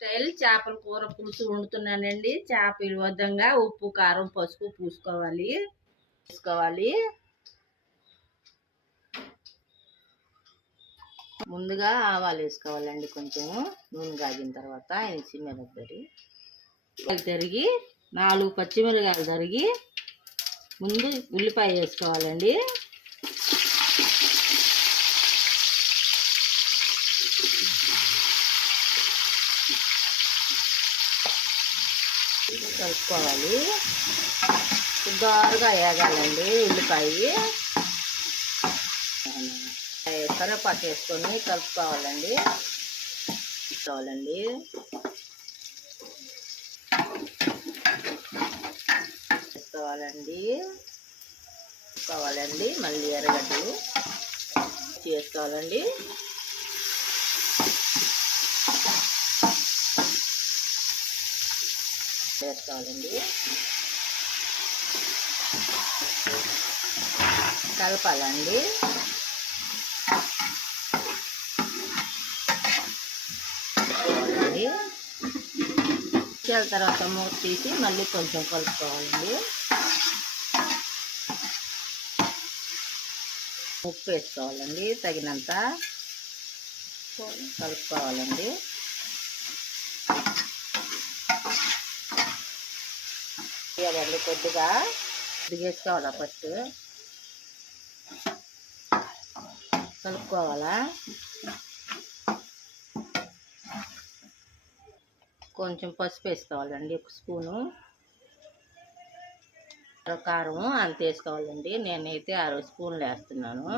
Style చేపల కూర పులుసు వండుతున్నానండి. చేపలు వద్దంగా ఉప్పు కారం పసుపు వేసుకోవాలి. ముందుగా ఆవాలు వేసుకోవాలండి. కొంచెం నూనె కాగిన తర్వాత మిరపొడి తరిగి 4 పచ్చిమిరపకాయలు తరిగి ముందు ఉల్లిపాయ వేసుకోవాలండి. కలుపుకోవాలి. దోరగా వేగాలండి ఉల్లిపాయ. కరివేపాకు వేసుకొని కలుపుకోవాలండి. వేసుకోవాలండి. మళ్ళీ ఎర్రగడ్డలు వేసుకోవాలండి. కలపాలండి. తర్వాత మూత తీసి మళ్ళీ కొంచెం కలుపుకోవాలండి. ఉప్పు వేసుకోవాలండి. తగినంత కలుపుకోవాలండి. కొద్దిగా వేసుకోవాలా. ఫస్ట్ కలుపుకోవాలా. కొంచెం పసుపు వేసుకోవాలండి. 1 స్పూను. కారం అంత వేసుకోవాలండి. నేనైతే 6 స్పూన్లు వేస్తున్నాను.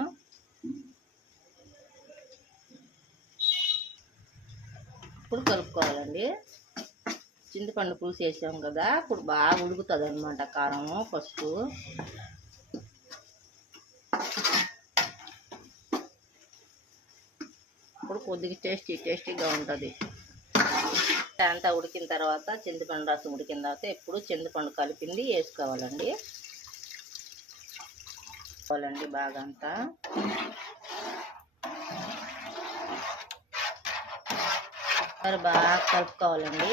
ఇప్పుడు కలుపుకోవాలండి. చింతపండు పులుసు వేసాం కదా, ఇప్పుడు బాగా ఉడుకుతుంది అన్నమాట. కారము పసుపు ఇప్పుడు కొద్దిగా టేస్టీగా ఉంటుంది. అంతా ఉడికిన తర్వాత చింతపండు రసం ఉడికిన తర్వాత ఇప్పుడు చింతపండు కలిపింది వేసుకోవాలండి. బాగా అంతా బాగా కలుపుకోవాలండి.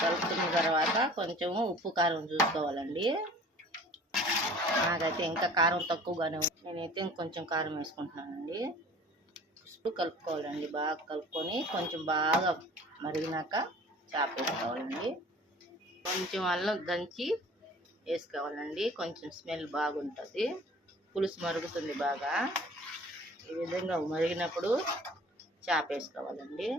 కలుపుకున్న తర్వాత కొంచెము ఉప్పు కారం చూసుకోవాలండి. నాకైతే ఇంకా కారం తక్కువగానే ఉంది. నేనైతే ఇంకొంచెం కారం వేసుకుంటున్నానండి. కలుపుకోవాలండి. బాగా కలుపుకొని కొంచెం బాగా మరిగినాక చేప వేసుకోవాలండి. కొంచెం అల్లం దంచి వేసుకోవాలండి. కొంచెం స్మెల్ బాగుంటుంది. పులుసు మరుగుతుంది బాగా. ఈ విధంగా మరిగినప్పుడు చేప వేసుకోవాలండి.